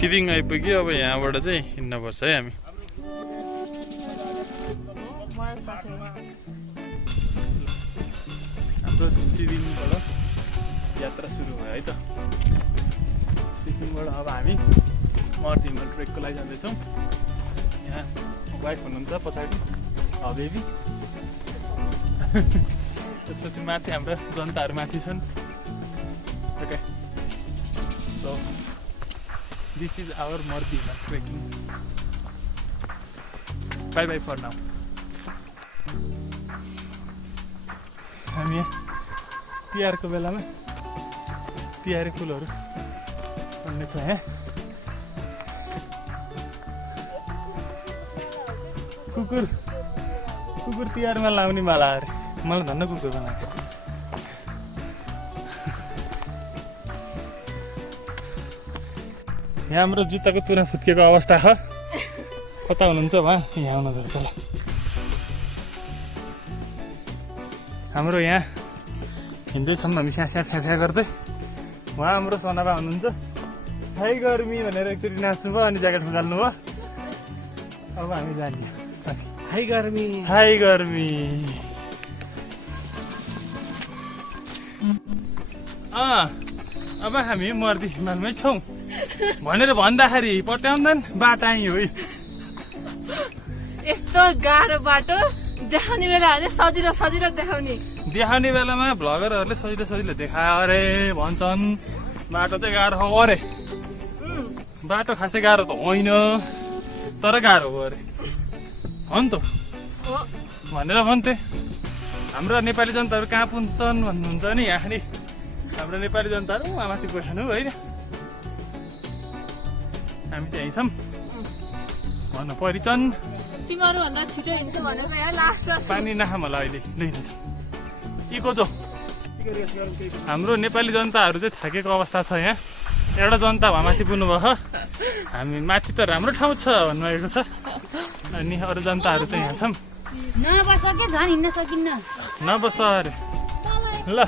सिदिङ आइपुग्यो। अब यहाँबाट चाहिँ हिँड्नुपर्छ है हामी। हाम्रो सिदिङबाट यात्रा सुरु भयो है त। सिदिङबाट अब हामी मर्दीमा ट्रेकको लागि जाँदैछौँ। यहाँ वाइफ हुनुहुन्छ पछाडि बेबी। त्यसपछि माथि हाम्रा जनताहरू माथि छन्। Okay, so this is our मर्दीमा trekking. Bye bye for now. हामी तिहारको बेलामा तिहारी फुलहरू भन्ने छ यहाँ। कुकुर कुकुर तिहारमा लाउने माला अरे। मलाई धन्न कुकुर बनाएको। यहाँ हाम्रो जुत्ताको तुरा फुत्किएको अवस्था छ। कता हुनुहुन्छ उहाँ? यहाँ आउनुहुन्छ ल। हाम्रो यहाँ हिँड्दैछौँ हामी स्यास्या फ्याफ्या गर्दै। उहाँ हाम्रो सोनाबा हुनुहुन्छ। हाई गर्मी भनेर एकचोटि नाच्नु भयो अनि ज्याकेट निकाल्नु भयो। अब हामी जाने। हाई गर्मी हाई गर्मी। अब हामी मर्दी हिमालमै छौँ भनेर भन्दाखेरि पट्याउँदैन बाटा हो। यस्तो गाह्रो बाटो देखाउने बेला सजिलो सजिलो देखाउने बेलामा भ्लगरहरूले सजिलो सजिलो देखायो अरे भन्छन्। बाटो चाहिँ गाह्रो हो अरे। बाटो खासै गाह्रो त होइन तर गाह्रो हो अरे। हो नि त भनेर भन्थे। हाम्रो नेपाली जनताहरू कहाँ पुग्छन् भन्नुहुन्छ नि। यहाँ हाम्रो नेपाली जनताहरू उहाँ माथि बस्नु होइन। हामी चाहिँ यहीँ छौँ भन्नु परिचन। तिमीहरूभन्दा छिटो हिँड्छ भनेर यहाँ लास्ट पानी नखा मलाई अहिले नै इको जो। हाम्रो नेपाली जनताहरू चाहिँ थाकेको अवस्था छ। यहाँ एउटा जनता भए माथि पुग्नुभयो। हामी माथि त राम्रो ठाउँ छ भन्नुभएको छ। अनि अरू जनताहरू चाहिँ यहाँ छौँ। नबस के झन् हिँड्न सकिन्न। नबस अरे ल।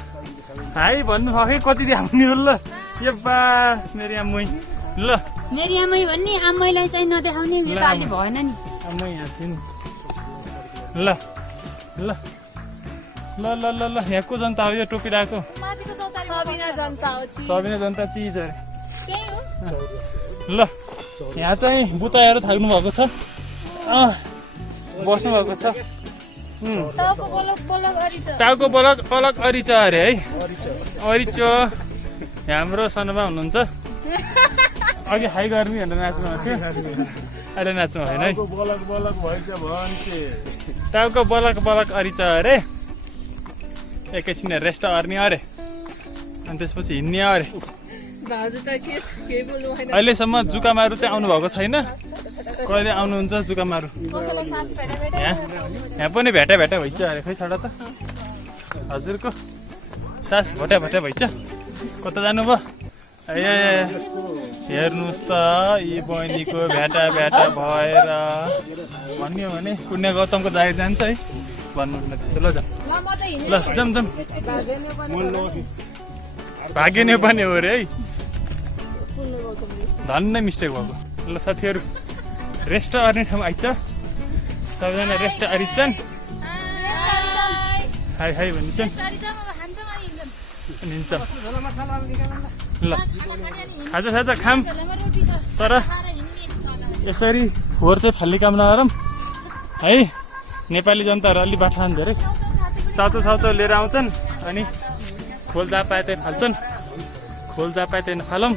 हाई भन्नुभयो कि कति देखाउने हो ल। यो बा मेरो आमै ल। मेरो आमै भन्ने आमैलाई चाहिँ नदेखाउने अहिले भएन नि। आमै यहाँ थिइन् ल ल ल ल ल ल। यहाँ को जनता हो यो टोपी लगाएको? सबिना जनता चिज अरे ल। यहाँ चाहिँ बुताहरू थाक्नु भएको छ। बस्नु भएको छ। टाउको पलक पलक अरिच अरे है। अरिच हाम्रो सनुमा हुनुहुन्छ। अघि हाई गर्मी भनेर नाच्नु भएको थियो। अहिले नाच्नु भएन है। टाउको बलक बलक अरिच अरे। एकैछिन रेस्ट अर्ने अरे अनि त्यसपछि हिँड्ने अरे। अहिलेसम्म जुकामारू चाहिँ आउनु भएको छैन। कहिले आउनुहुन्छ जुकामारू? यहाँ पनि भेटा भेटा भइन्छ अरे। खै छोडा त हजुरको सास भट्या भट्या भइन्छ। कता जानुभयो? ए हेर्नुहोस् त यी बहिनीको भेटा भेटा भएर भन्यो भने पुण्य गौतमको जागिर जान्छ है भन्नुहुन्न। ल जा ल जाऊँ जाऊँ। भाग्य नेपाली हो अरे है। धन्नै मिस्टेक भएको। ल साथीहरू रेस्ट अर्ने ठाउँ आइन्छ। सबैजना रेस्ट अरिन्छन्। हाई हाई भन्छन् हिँड्छ। ल खाजा साजा खाम तर यसरी फोहोर चाहिँ फाल्ने काम नगरौँ है। नेपाली जनताहरू अलि बाठान् धेरै चाउचो साउचो लिएर आउँछन् अनि खोल जहाँ पाए त्यही फाल्छन्। खोल जहाँ पाए त्यही नफालौँ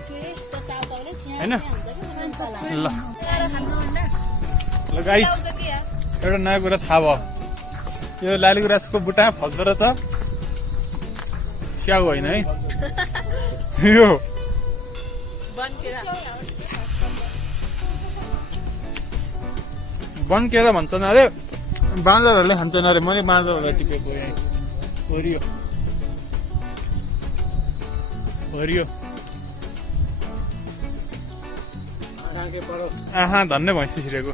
होइन। ल ल गाइस एउटा नयाँ कुरा थाहा भयो। यो लाली गुराँसको बुट्टा फल्दो रहेछ। स्याउ होइन है यो। बनकेरा भन्छन् अरे। बाँदरहरूले खान्छन् अरे। मैले बाँदरहरूलाई टिपेको यहाँ हरियो हरियो। धन्नै भैँसी छिरेको।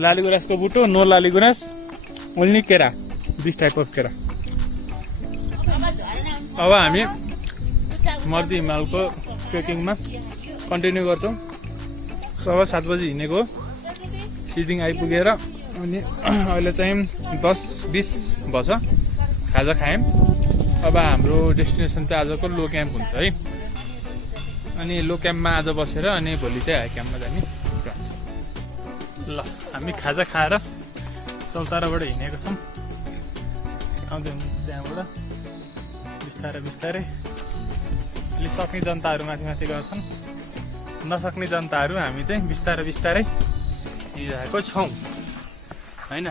लाली गुराँसको बुटो नो लाली गुराँस ओन्ली केरा। दिस टाइप अफ केरा। अब हामी मर्दी हिमालको ट्रेकिङमा कन्टिन्यू गर्छौँ। 7:15 बजी हिँडेको सिजिङ आइपुगेर अनि अहिले चाहिँ 10:20 भएछ। खाजा खायौँ। अब हाम्रो डेस्टिनेसन चाहिँ आजको लो क्याम्प हुन्छ है। अनि लो क्याम्पमा आज बसेर अनि भोलि चाहिँ हाई क्याम्पमा जाने। ल हामी खाजा खाएर चौताराबाट हिँडेको छौँ। आउँदै त्यहाँबाट बिस्तारै बिस्तारै अलि सक्ने जनताहरू माथि माथि गर्छन्, नसक्ने जनताहरू हामी चाहिँ बिस्तारै बिस्तारै हिँडिरहेको छौँ होइन। ल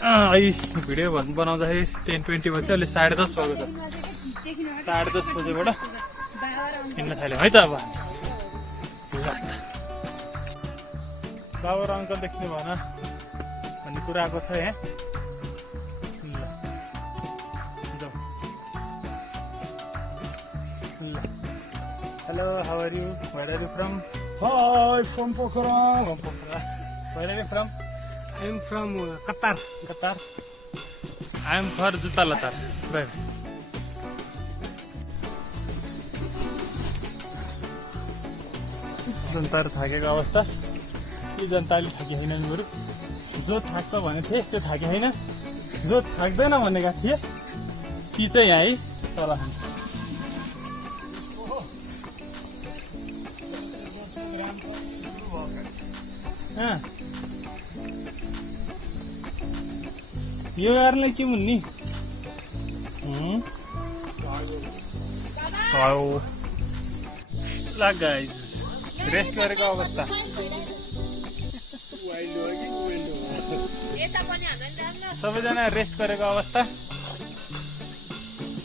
अहिले भिडियो बनाउँदाखेरि 10:20 बज्यो। अहिले 10:30 भएको छ। 10:30 बजेबाट हिँड्न थाल्यौँ है त। अब बाबा र अङ्कल देख्नु भएन भन्ने कुरा आएको छ यहाँ। Hello, how are you? Where are you from? Hi, from Pokhara. Where are you from? I'm from Qatar. Qatar. I am for Juta Latar. Bye. जनताहरू थाकेको अवस्था। यी जनताले थाके होइन बरु जो थाक्छ भने थिए त्यो थाके होइन, जो थाक्दैन भनेका थिए ती चाहिँ यहीँ तल खान्छ। यो कारणले के हुन् नि गाइस रेस्ट गरेको अवस्था। सबैजना रेस्ट गरेको अवस्था।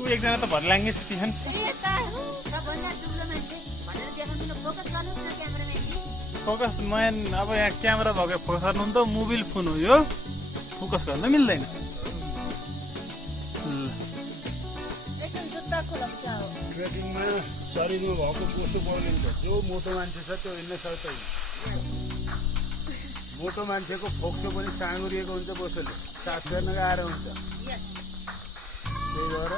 एकजना त भर्लाङ्गे सुती छन्। फोकस अब यहाँ क्यामेरा भएको फोकस गर्नु त मोबाइल फोन हो यो, फोकस गर्न मिल्दैन। ट्रेकिङमा शरीरमा भएको पोस्तो बढ्ने जो मोटो मान्छे छ त्यो हिँड्न सक्दैन। मोटो मान्छेको फोक्सो पनि साँगुरिएको हुन्छ, बोसोले सास फेर्न गाह्रो हुन्छ। त्यही भएर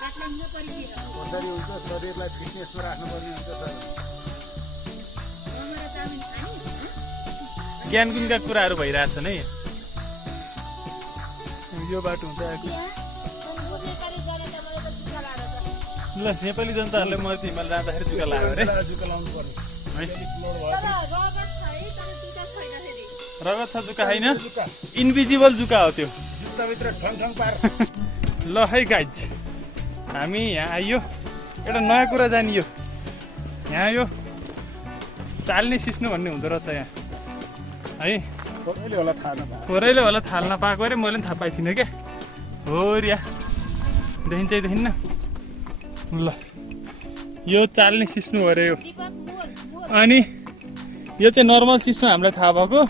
कसरी हुन्छ शरीरलाई फिटनेसमा राख्नुपर्ने हुन्छ। ज्ञान गुणका कुराहरू भइरहेछन् है। यो बाटो हुन्छ ल नेपाली जनताहरूले म हिमाल जाँदाखेरि जुका लाग्यो अरे। रगत छ जुका होइन, इन्भिजिबल जुका हो त्यो। ल है गाइज हामी यहाँ आइयो। एउटा नयाँ कुरा जानियो यहाँ, यो चाल्ने सिस्नु भन्ने हुँदो रहेछ यहाँ है। थोरैले होला थाहा नपाएको अरे, मैले पनि थाहा पाएको थिइनँ क्या। हो रिया देखिन्छ देखिन्न। ल यो चाल्ने सिस्नु हो अरे यो। अनि यो चाहिँ नर्मल सिस्नु हामीलाई थाहा भएको,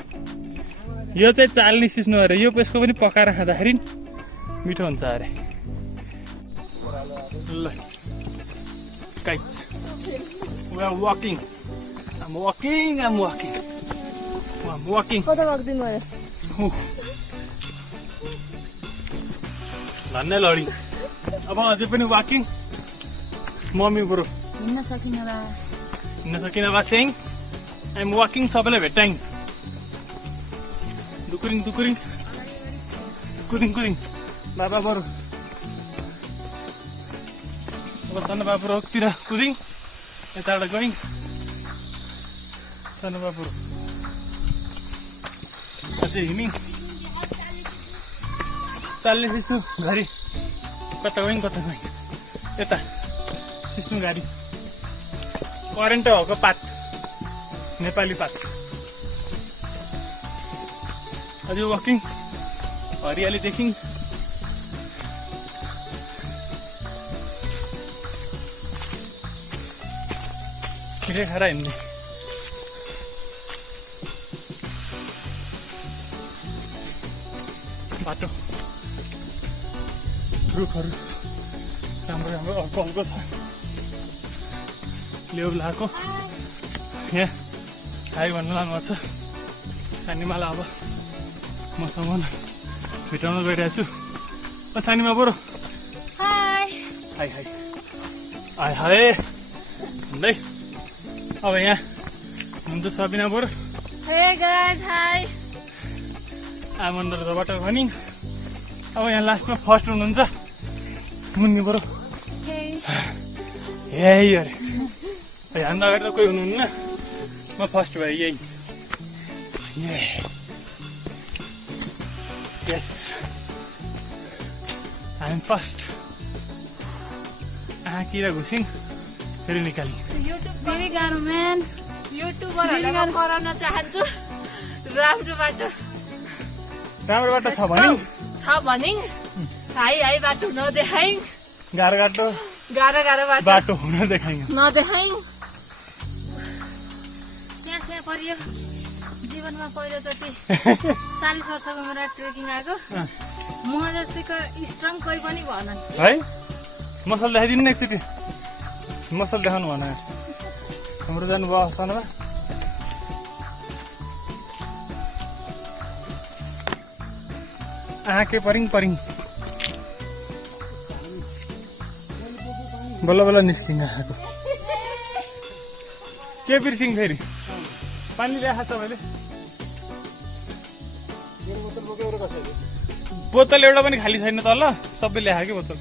यो चाहिँ चाल्ने सिस्नु अरे। यो यसको पनि पकाएर खाँदाखेरि मिठो हुन्छ अरे। ल guys we are walking. I'm walking. कता लाग्दिनु भयो? भन्नै लडी। अब अझै पनि वाकिङ। मम्मी ब्रो हिँड्न सकिन बा सेङ आइम वाकिङ। सबैलाई भेट्टाइङ। दुकुरिङ कुदिङ बाबा बरु अब सानो बाबु रोकतिर कुदिङ, यताबाट गइङ। सानो बाबु अझै हिँडिङ। चाल्ने सिस्नु घरि कता गइङ यता सिस्नु गाडी। करेन्ट भएको पात, नेपाली पात। अझै वाकिङ, हरियाली देखिङ। खिरे खाएर हिँड्ने। बाटो रुखहरू राम्रो राम्रो हल्को छ। लेउ लगाएको यहाँ खाइ भन्नु लानु छ। सानीमालाई अब मसँग भेटाउन गइरहेको छु। सानीमा बरु हाई हाई हाय हाय हुँदै अब यहाँ हुन्छ सबिना बरु Hey guys, hi. आमन्द रबाट भनी अब यहाँ लास्टमा फर्स्ट हुनुहुन्छ मुन्नी बरु Hey. यही अरे हामीभन्दा अगाडि त कोही हुनुहुन्न म फर्स्ट भएँ यही यस हामी फर्स्ट किरा घुसिङ फेरि निकाल्यो Very गाह्रो man. युट्युबरहरूलाई कराउन चाहन्छु राम्रो बाटो राम्रो बाटो छ भने हाई हाई बाटो नदेखाइ गाह्रो गाटो गाह्रो बाटो हुन देखाइयो नदेखाइ त्यहाँ परियो जीवनमा पहिलोचोटि 40 वर्षको उमेरमा ट्रेकिङ आएको म जतिको स्ट्रङ कोही पनि भएन है मसल देखाइदिनु न एकचोटि मसल देखाउनु भन हाम्रो जानुभयो अवस्थामा के परिङ बल्ल बल्ल निस्किङ आएको के बिर्सिङ फेरि पानी ल्याएको छ मैले बोतल एउटा पनि खाली छैन तल सबै ल्याएको कि बोतल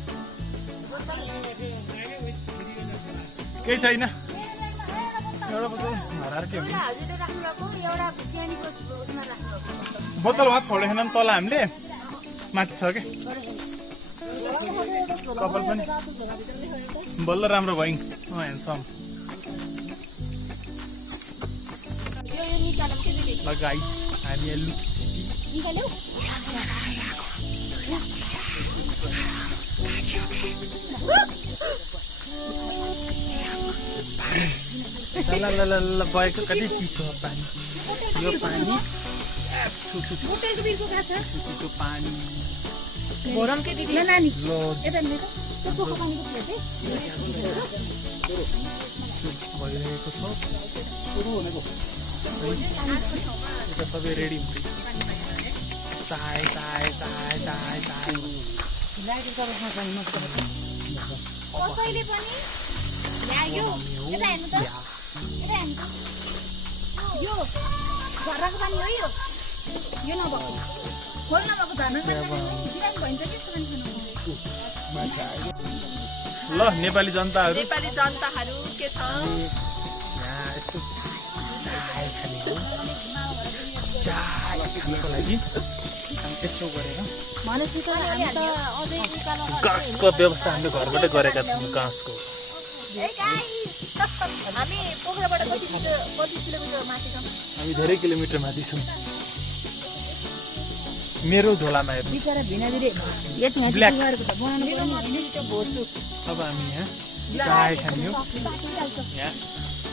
केही छैन एउटा बोतल हराएर के हुन्छ बोतल वहाँ छोडेको छैन तल हामीले माथि छ कि कपाल पनि बल्ल राम्रो भइङ ह्यान्डसम लगाइ हामी ल भएको कति चिसो पानी यो पानी पानी भइरहेको छ सुरु हुनेको सबै रेडी हुन्छ चाय चाय चाय चाय चाय कसैले पनि ल्यायो यता हेर्नु त यता हेर्नु यो घरको पानी हो यो नभएको खोल नभएको धर्म जिरान भइन्छ त्यस्तो पनि खानु ल नेपाली जनताहरू के छ यहाँ यस्तो चाय खानुको लागि यसो गरेर गाँसको व्यवस्था हामीले घरबाटै गरेका छौँ गाँसको हामी पोखराबाट कति किलोमिटर माथि छौँ हामी धेरै किलोमिटर माथि छौँ मेरो झोलामा हेर्नु अब हामी यहाँ चाय खाने हो यहाँ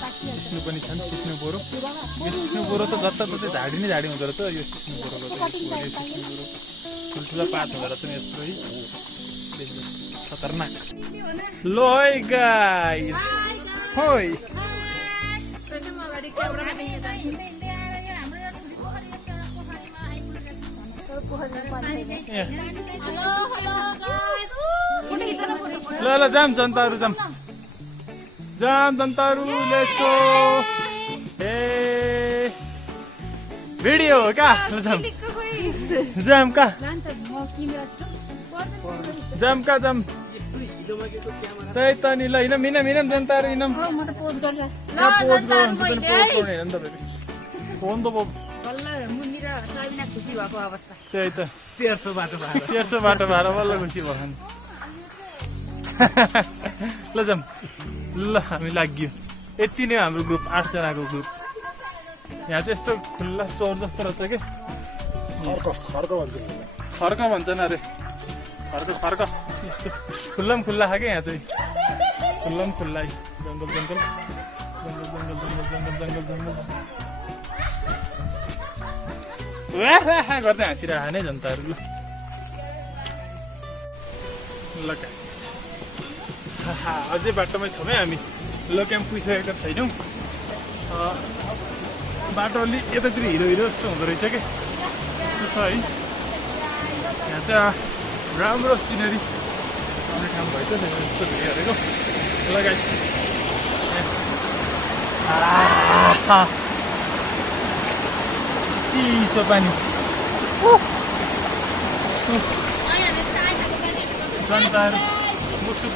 सिस्नु पनि छन् सिस्नु बोरो यो सिस्नु बोरो त जताततै झाडी नै झाडी हुँदो रहेछ यो सिस्नु बोरोको ठुल्ठुला पात हुँदो रहेछ नि यत्रो खतरनाक ल है गाइस होय ल जाम जनताहरू जाम जनताहरू लेट्स गो ए भिडियो हो क्या जाम का जाम त्यही त नि ल हिँडम जनताहरू हिँडम फोन त त्यही त 1300 बाटो भएर बल्ल खुसी भयो नि ल जाम ल हामी लाग्यो यति नै हाम्रो ग्रुप 8 जनाको ग्रुप यहाँ चाहिँ यस्तो खुल्ला चौर जस्तो रहेछ कि खर्क भन्छन् अरे खर्क खुल्ला छ क्या यहाँ चाहिँ खुल्ला जङ्गल गर्दै हाँसिरहेको नै जनताहरू ल अझै बाटोमै छौँ है हामी ल क्याम्प पुगिसकेका छैनौँ बाटो अलि यतातिर हिरो जस्तो हुँदो रहेछ कि त्यो छ है यहाँ चाहिँ राम्रो सिनेरी काम भएछ त्यस्तो भिडियो गरेको लगाइ चिसो पानी जनताहरू मुखसुख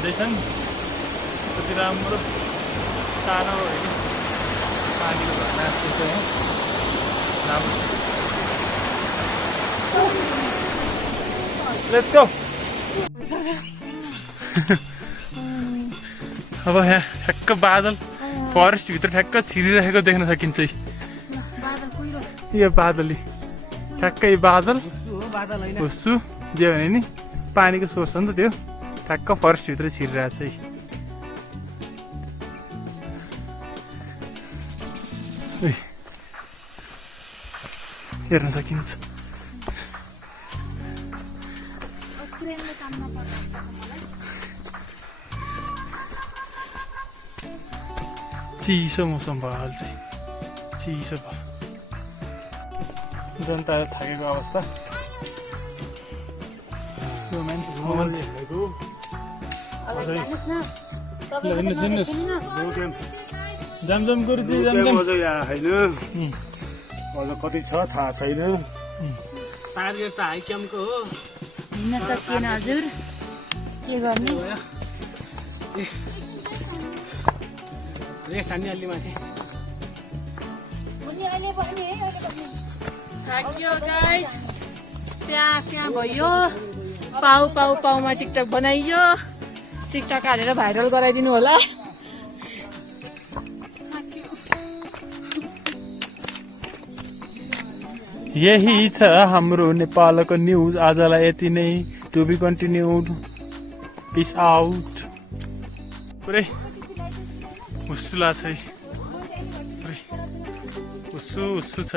हुँदैछन् कति राम्रो सानो होइन पानीको भर्ना जस्तो हो राम्रो लेट्स गो अब यहाँ ठ्याक्क बादल फरेस्टभित्र ठ्याक्क छिरिरहेको देख्न सकिन्छ यो बादली ठ्याक्कै बादल हुस्सु जे भने नि पानीको सोर्स हो नि त त्यो ठ्याक्क फरेस्टभित्र छिरिरहेको छ हेर्न सकिन्छ चिसो मौसम भयो अहिले चाहिँ चिसो भयो जनताहरू थाकेको अवस्था जामजाम गुरुजी जामजाम अझ कति छ थाहा छैन हिँड्न सकिएन हजुर के गर्ने थाक्यो गाइस त्यहाँ भयो पाउमा टिकटक बनाइयो टिकटक हालेर भाइरल गराइदिनु होला यही छ हाम्रो नेपालको न्युज आजलाई यति नै to be continued peace out पुरै हुस्सुला छ हुस्सु छ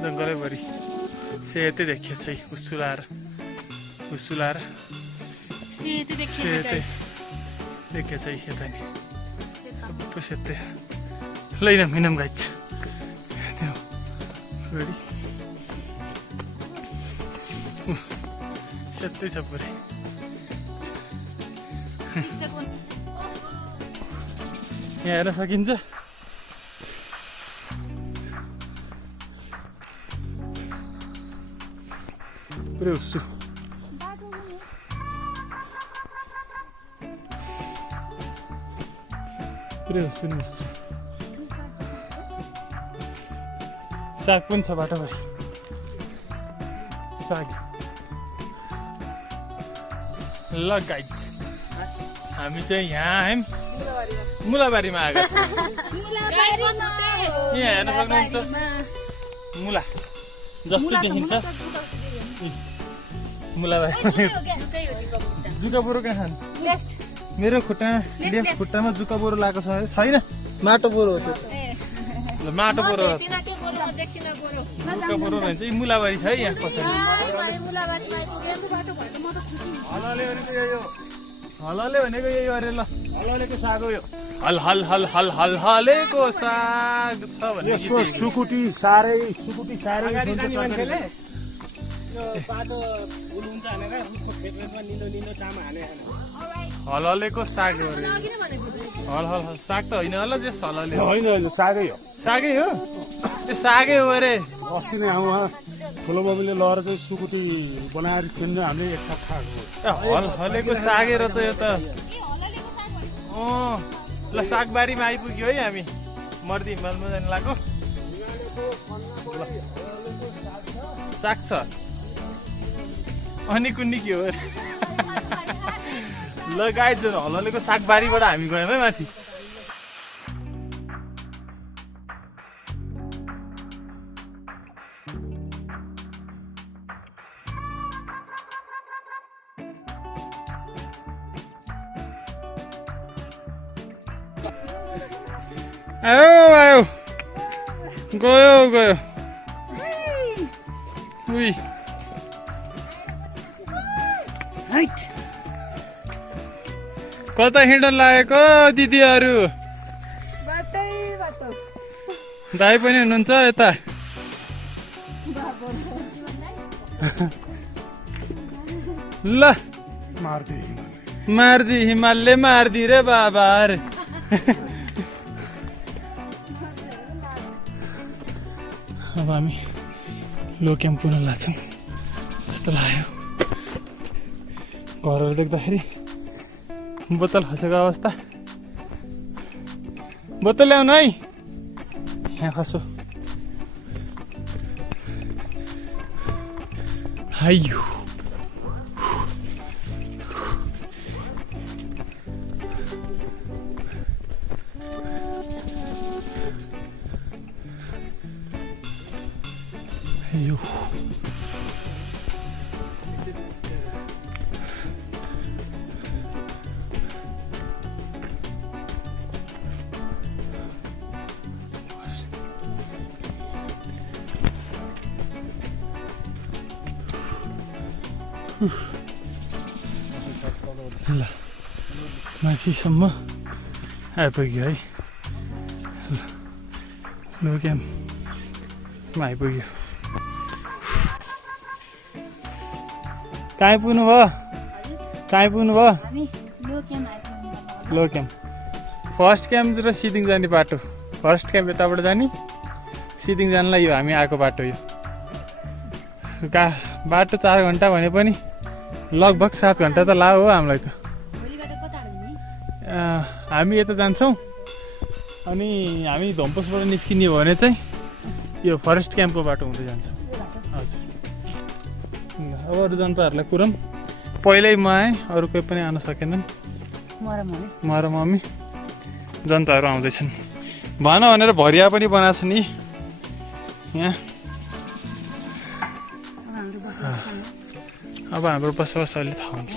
जङ्गलैभरि सेतै देखियो छ हुस्सुलाएर देखियो छ यता नि सबै सेतै लैनम हिँडम गाइछ रेडी सेतै छ पुरै यहाँ हेर्न सकिन्छ पुरै हुस्सु पुरै हुस्सु नि हुस्सु साग पनि छ बाटोभरि साग ल गाइज हामी चाहिँ यहाँ आयौँ मुलाबारीमा आएको यहाँ हेर्न सक्नुहुन्छ मुला जस्तो देखिन्छ मुलाबारी जुका बोरो कहाँ खानु मेरो खुट्टामा लेफ्ट खुट्टामा जुका बोरो लगाएको छैन माटो बोरो हो त्यो ल माटो बोरो जुका बोरो भन्छ यी मुलाबारी छ है यहाँ कसरी हलले भनेको यही अरे ल हललेको साग हो यो हलेको साग छ भने सुकुटी साह्रै हललेको साग हो अरे हल साग त होइन होला जे हलले होइन सागै हो त्यो सागै हो अरे अस्ति नै उहाँ ठुलो बाबुले लगेर चाहिँ सुकुटी बनाएर खेल्न हामीले एकसाथ खाएको हलेको सागै रहेछ यो त ल सागबारीमा आइपुग्यो है हामी मर्दी हिमालमा जानु लाग्यो साग छ अनि कुन्नी के हो ल गाइज हललेको सागबारीबाट हामी गयौँ है माथि आयो गयो उही कता हिँड्न लागेको दिदीहरू दाइ पनि हुनुहुन्छ यता ल मार्दी हिमालले मार्दी रे बाबा रे। अब हामी लो क्याम्प पुनः लाग्छौँ जस्तो लाग्यो। घरहरू देख्दाखेरि बोतल खसेको अवस्था। बोतल ल्याउनु है, यहाँ खसो। हाइयो हाइयो ल माथिसम्म आइपुग्यो है। लो क्याम्पमा आइपुग्यो। कहाँ आइपुग्नु भयो? कहाँ आइपुग्नु भयो? हामी लो क्याम्प आइपुग्नु। लो क्याम्प फर्स्ट क्याम्प र सिदिङ जाने बाटो। फर्स्ट क्याम्प यताबाट जाने, सिदिङ जानलाई यो हामी आएको बाटो। यो बाटो 4 घन्टा भने पनि लगभग 7 घन्टा त लाग्यो हो हामीलाई त। हामी यता जान्छौँ अनि हामी धम्पोसबाट निस्किने हो भने चाहिँ यो फरेस्ट क्याम्पको बाटो हुँदै जान्छौँ। हजुर अब अरू जनताहरूलाई कुरम पहिल्यै म आएँ, अरू कोही पनि आउन सकेनन्। म र मम्मी, जनताहरू आउँदैछन् भन भनेर भरिया पनि बनाएको छ नि यहाँ। अब हाम्रो बसोबास अहिले थाहा हुन्छ।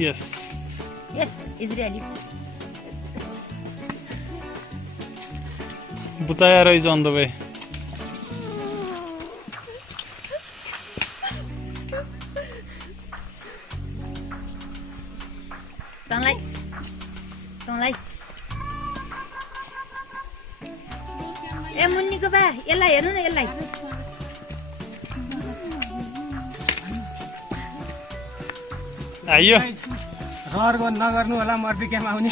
Yes. Yes, Israeli. Butayara is on the way. Sunlight. ए मुन्नीको बा, यसलाई हेर्नु न यसलाई। आइयो नगर्नु होला मर्दी क्याम्प आउने।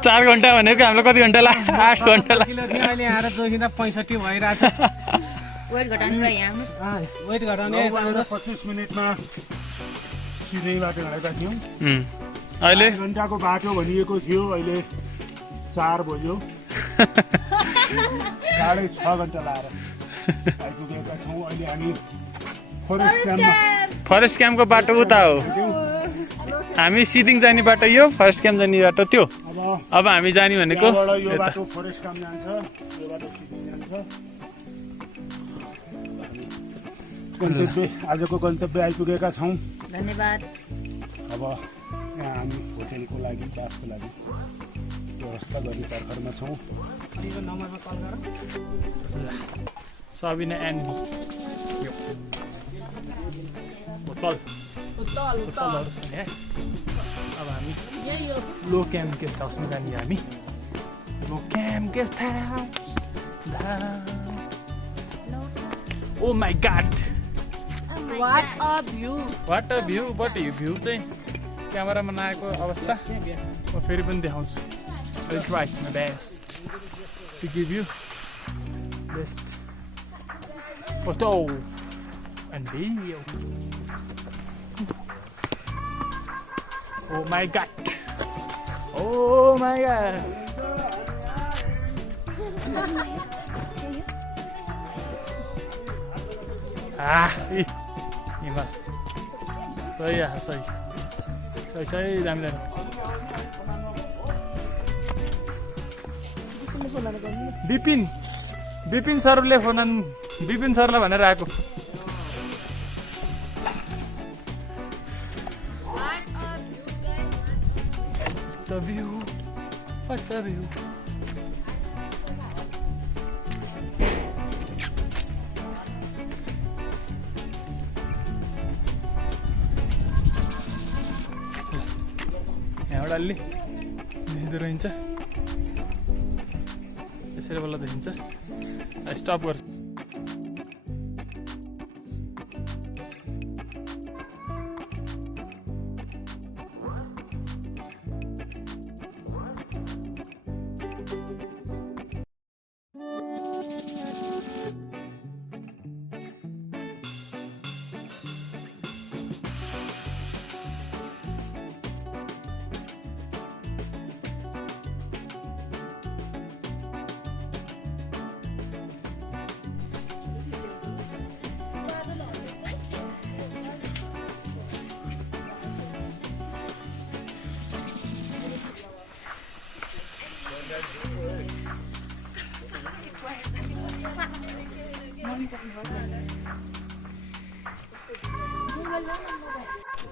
4 घन्टा भनेको हामीलाई कति घन्टा लाग्यो? 8 घन्टा लाग्यो। अहिले आएर जोगिँदा 65 भइरहेछ। वेट घटाउनु भाइ यहाँ वेट घटाउने 25 मिनटमा सिधै बाटो हिँडेका थियौँ। अहिले 8 घन्टाको बाटो भनिएको थियो, अहिले 4 बज्यो। 6.5 घन्टा लाएर आइपुगेका छौँ। अहिले हामी फरेस्ट क्याम्पको बाटो उता हो। हामी सिदिङ जाने बाटो यो, फरेस्ट क्याम्प जाने बाटो त्यो। अब हामी जाने भनेको यो बाटो फरेस्ट क्याम्प जान्छ, यो बाटो सिदिङ जान्छ। गन्तव्य आजको गन्तव्य आइपुगेका छौँ। धन्यवाद। अब यहाँ हामी होटेलको लागि, बासको लागि व्यवस्था गरी पर्खरमा छौँ। नम्बरमा कल गर। सबिना एन्ड यो होटलहरू छ यहाँ। अब हामी लो क्याम्प गेस्ट हाउसमा जाने। हामी low camp guest house. Oh my God, What a view. What a view. But यो भ्यू चाहिँ क्यामेरामा नआएको अवस्था म फेरि पनि देखाउँछु। I try my best to give you best photo and video. Oh my god. Oh my god. हिमाल सही आछ, सही दामी दामी। विपिन विपिन सरले विपिन सरलाई भनेर आएको यहाँबाट अलि हिँड्दो रहन्छ त्यसरी बल्ल देखिन्छ स्टप गर्छ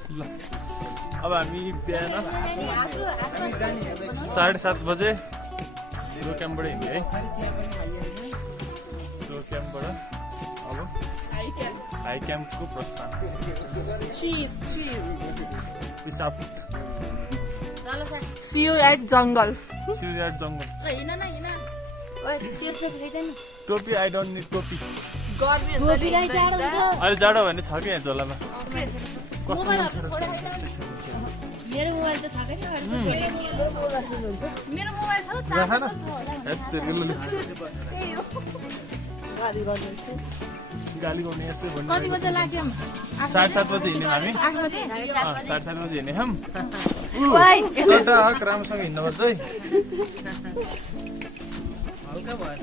ल अब हामी बिहान 7:30 बजे लो क्याम्पबाट हिँड्यो है लो क्याम्पबाट अब हाई क्याम्पको प्रस्थान See you at jungle. टोपी आई डोन्ट निड टोपी गर्मी हुन्छ नि अहिले जाडो भने छ कि यहाँ झोलामा मेरो मोबाइल त छ के मेरो मोबाइल छ गाली गर्ने यसो भन्नु कति बजे लाग्यो 7:30 बजे हिँड्यौँ हामी 8 बजे 7:30 बजे हिँड्यौँ एउटा हक राम्रोसँग हिँड्नुपर्छ है हल्का भयो त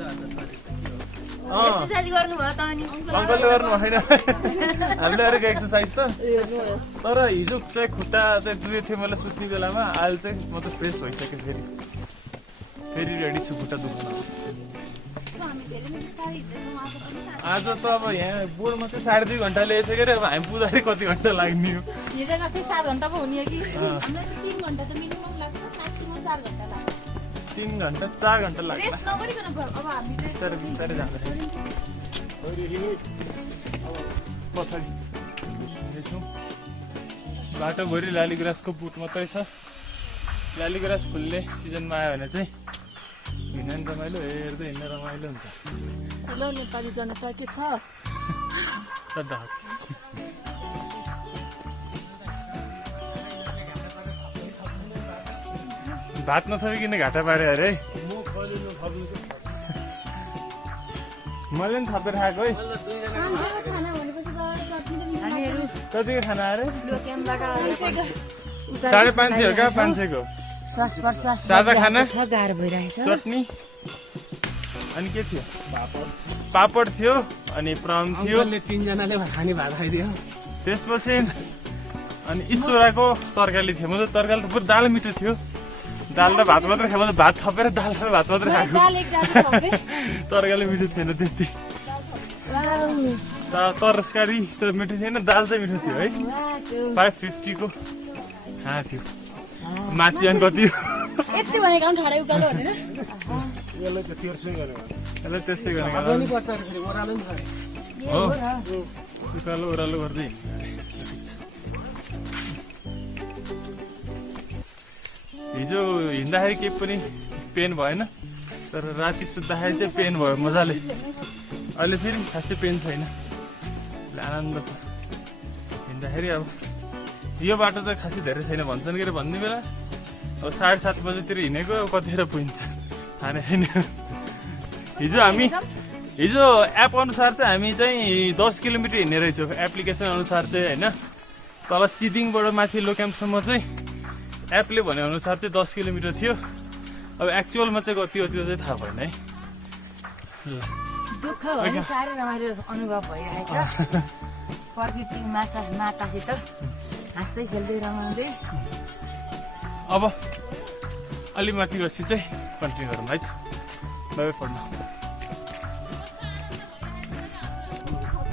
एक्सरसाइज गर्नु भयो त अनि अङ्कलले गर्नु भएन हामीले गरेको एक्सरसाइज त तर हिजो चाहिँ खुट्टा चाहिँ दुधे थियो मलाई सुत्ने बेलामा अहिले चाहिँ म त फ्रेस भइसक्यो फेरि रेडी छु खुट्टा दुख्न आज त अब यहाँ बोर्डमा चाहिँ 2.5 घन्टा ल्याएछ के अरे अब हामी पुग्दाखेरि कति घन्टा लाग्ने हो हिजो जस्तै 7 घन्टा पो हुने हो कि हामीलाई त 3 घन्टा त मिनिमम लाग्छ म्याक्सिमम 4 घन्टा लाग्छ 3 घन्टा 4 घन्टा लाग्छ रेस्ट नगरिकन अब हामी बिस्तारै बिस्तारै जाँदाखेरि पछाडि देख्छौँ बाटोभरि लालीगुराँसको बुट मात्रै छ लालीगुराँस फुल्ने सिजनमा आयो भने चाहिँ हिँड्न रमाइलो हेर्दै हिँड्न रमाइलो हुन्छ हेलो नेपाली जनता के छ भात नथपिकन घाटा पारे अरे मैले पनि थपेर खाएको है कतिको खाना अरे 550 हो क्या 500 को सादा खाना चटनी अनि के थियो पापड थियो अनि प्राउन थियो 3 जनाले खाने भात खाइदियो त्यसपछि अनि ईश्वराको तरकारी थियो म त तरकारी त पुरा दाल मिठो थियो दाल र भात मात्रै खायो म त भात थपेर दाल र भात मात्रै खाएको तरकारी मिठो थिएन त्यति तरकारी त मिठो थिएन दाल चाहिँ मिठो थियो है 550 को थियो माथि अनि कति यति भनेको ठाडै उकालो भनेर यसलाई त 1300 गरेको यसलाई त्यस्तै गरेको पनि पर्छ फेरि ओरालो नि छ हो उकालो ओह्रालो गर्दै हिजो हिँड्दाखेरि केही पनि पेन भएन तर राति सुत्दाखेरि चाहिँ पेन भयो मजाले अहिले फेरि खासै पेन छैन आनन्द छ हिँड्दाखेरि अब यो बाटो त खासै धेरै छैन भन्छन् के अरे भन्ने बेला अब 7:30 बजेतिर हिँडेको कतिखेर पुगिन्छ थाहा नै छैन हिजो एप अनुसार चाहिँ हामी चाहिँ 10 किलोमिटर हिँड्ने रहेछौँ एप्लिकेसन अनुसार चाहिँ होइन तल सिदिङबाट माथि लोक्याम्पसम्म चाहिँ एपले भने अनुसार चाहिँ 10 किलोमिटर थियो अब एक्चुअलमा चाहिँ कति हो त्यो चाहिँ थाहा भएन है ल दुःख भने साह्रै रमाइलो अनुभव भइरहेछ प्रकृति मातासित हाँस्दै खेल्दै रमाउँदै अब अलि माथि गएपछि चाहिँ कन्टिन्यू गरौँ है त बाई फर नाउ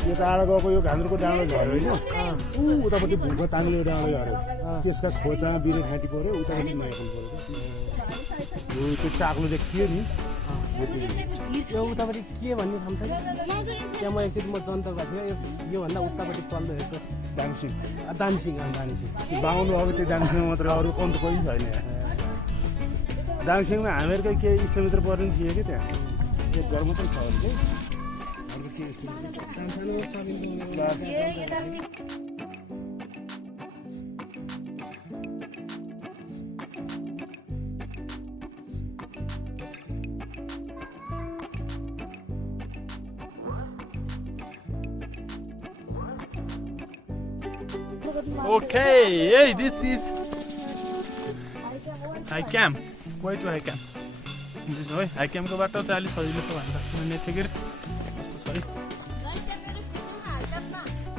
यो टाढा गएको यो घान्द्रुको डाँडो झऱ्यो होइन ऊ उतापट्टि भुको ताङ्ले डाँडो झऱ्यो त्यसका खोचा बिरे घाँटी पऱ्यो उतापट्टि नयाँ पनि पऱ्यो यो त्यो चाक्लो चाहिँ थियो नि यो उतापट्टि के भन्ने ठाउँ छ त्यहाँ म एकचोटि म जन्त गएको थिएँ योभन्दा उतापट्टि चल्दो रहेछ दाङसिङ दानसिङ बाहुनु अब त्यो दाङसिङ मात्र अरू कम त कोही छैन यहाँ दाङसिङमा हामीहरूकै केही इष्टमित्र पर्ने थिए कि त्यहाँ एक घर मात्रै छ भने चाहिँ अर्को के Okay, hey, this is high camp. Way to high camp. This way, high camp को बाटो चाहिँ अलि सजिलो पो भन्दा सुन्ने थियो कि सरी